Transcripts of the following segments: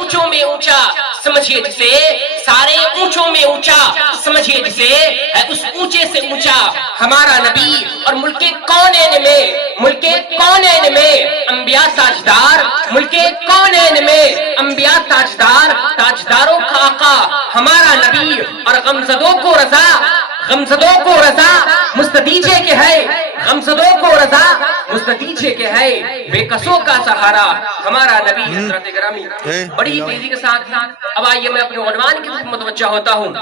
اونچوں میں اونچا سمجھیے جسے، سارے اونچوں میں اونچا سمجھیے جسے، اس اونچے سے اونچا ہمارا نبی، اور ملک کونین میں انبیاء تاجدار، ملک کونین میں انبیاء تاجدار، تاجداروں کا آقا ہمارا نبی، اور غمزدوں کو رضا مستدیجے کے ہے، غمزدوں کو رضا مستدیجے کے ہے، بے کسوں کا سہارا ہمارا نبی حضرت گرامی۔ بڑی تیزی کے ساتھ اب آئیے میں اپنے عنوان کی طرف متوجہ ہوتا ہوں۔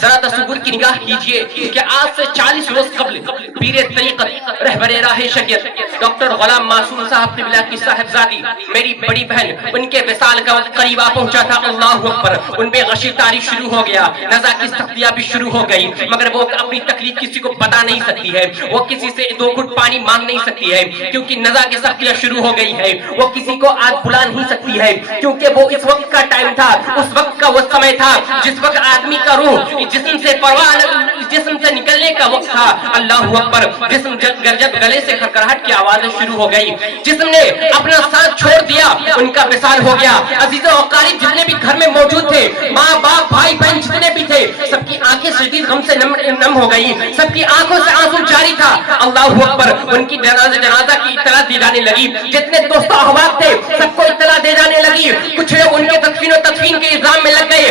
ذرا تصور کی نگاہ کیجئے کہ آج سے 40 روز قبل پیر طریقت رہبر راہ شریعت ڈاکٹر غلام معصوم صاحب قبلہ کی صاحبزادی میری بڑی بہن، ان کے وصال کا وقت قریب آ پہنچا تھا۔ اللہ اکبر، ان پہ غشی طاری شروع ہو گیا، نزا کی سختیاں بھی شروع ہو گئی، مگر وہ اپنی تکلیف کسی کو بتا نہیں سکتی ہے، وہ کسی سے 2 گھٹ پانی مانگ نہیں سکتی ہے کیونکہ نزا کی سختیاں شروع ہو گئی ہے، وہ کسی کو آج بلا نہیں سکتی ہے کیونکہ وہ اس وقت کا ٹائم تھا، اس وقت کا وہ سمے تھا جس وقت آدمی کا روح جسم سے نکلنے کا وقت تھا۔ اللہ اکبر، جسم جب گلے سے کھرکھراہٹ کی آوازیں شروع ہو گئی، جسم نے اپنا ساتھ چھوڑ دیا، ان کا وصال ہو گیا۔ عزیزوں و اقارب جتنے بھی گھر میں موجود تھے، ماں باپ بھائی بہن جتنے بھی تھے، سب کی آنکھیں شدید غم سے نم ہو گئی، سب کی آنکھوں سے آنسو جاری تھا۔ اللہ اکبر، ان کی جنازہ کی اطلاع دی جانے لگی، جتنے دوست و احباب تھے سب کو اطلاع دے جانے لگی، کچھ لوگ ان کے تدفین و تدفین کے انتظام میں لگ گئے،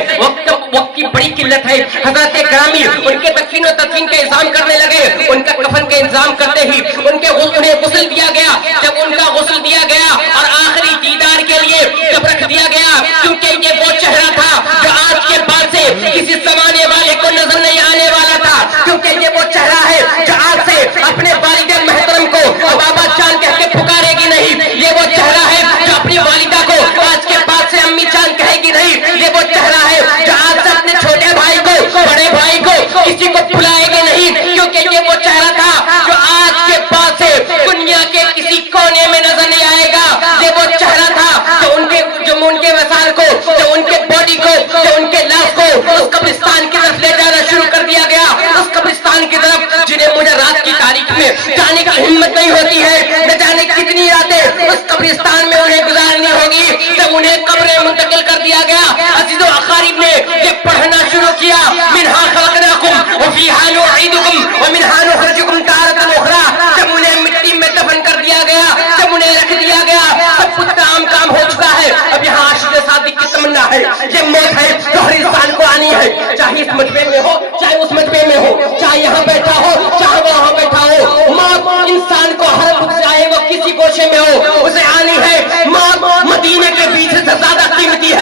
وقت کی بڑی قلت ہے حضرت گرامی، ان کے تدفین و تدفین کا انتظام کرنے لگے، ان کا کفن کا انتظام کرتے ہی انہیں غسل دیا گیا، جب ان کا غسل دیا گیا اور آخری دیدار کے لیے جب رکھ دیا گیا، کیونکہ یہ وہ چہرہ تھا جو آج کے بعد سے کسی زمانے والے کو نظر نہیں آنے والا تھا، کیونکہ یہ وہ چہرہ ہے جو آج سے اپنے والدین محترم کو بابا جان کہہ کے پکارے گی نہیں، یہ وہ چہرہ ہے جو اپنی والدہ کو آج کے بعد سے امی جان کہے گی نہیں، یہ وہ چہرہ ہے جو آج سے اپنے چھوٹے بھائی کو بڑے بھائی کو کسی کو بلائے گی نہیں، کیونکہ یہ وہ چہرہ تھا جو آج کے بعد سے دنیا کے کسی کونے میں نظر نہیں آئے گا، یہ وہ چہرہ تھا جو ان کے وصال کو، جو ان کے باڈی کو، جو ان کے لاش کو اس قبرستان کی طرف لے جانا شروع کر دیا گیا، اس قبرستان کی طرف جنہیں مجھے رات کی تاریخ میں جانے کی ہمت نہیں ہوتی ہے، نہ جانے کتنی راتیں اس قبرستان میں انہیں گزارنی ہوگی، جب انہیں قبریں منتقل کر دیا گیا۔ عزیز و اقارب نے یہ پڑھنا شروع کیا، منہا خلقناکم وفیہا نعیدکم ومنہا نخرجکم تارۃ اخری، جب انہیں مٹی میں دفن کر دیا گیا، جب انہیں رکھ دیا گیا، سب کچھ کام ہو چکا ہے، اب یہاں عاشق صادق کی تمنا ہے، یہ موت ہے جو ہر انسان کو آنی ہے، چاہے اس مجمع میں ہو چاہے اس مجمع میں ہو، چاہے یہاں بیٹھا ہو چاہے وہاں بیٹھا ہو، موت انسان کو ہر وقت چاہے وہ کسی گوشے میں ہو اسے آنی ہے۔ موت مدینے کے بیچ سے زیادہ قیمتی ہے۔